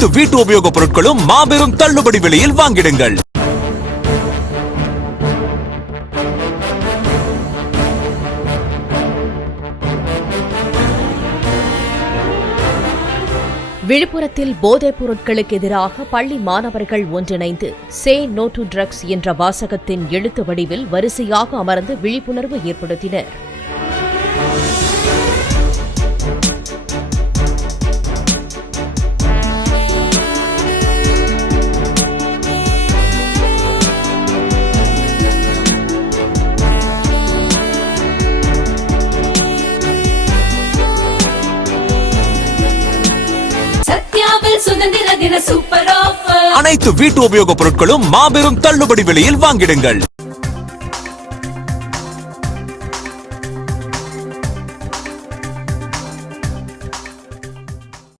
அனைத்து வீட்டு உபயோகப் பொருட்களும் மாபெரும் தள்ளுபடி விலையில் வாங்கிடுங்கள். விழுப்புரத்தில் போதைப் பொருட்களுக்கு எதிராக பள்ளி மாணவர்கள் ஒன்றிணைந்து சே நோ டு ட்ரக்ஸ் என்ற வாசகத்தின் எழுத்து வடிவில் வரிசையாக அமர்ந்து விழிப்புணர்வு ஏற்படுத்தினர். அனைத்து வீட்டு உபயோகப் பொருட்களும் மாபெரும் தள்ளுபடி விலையில் வாங்கிடுங்கள்.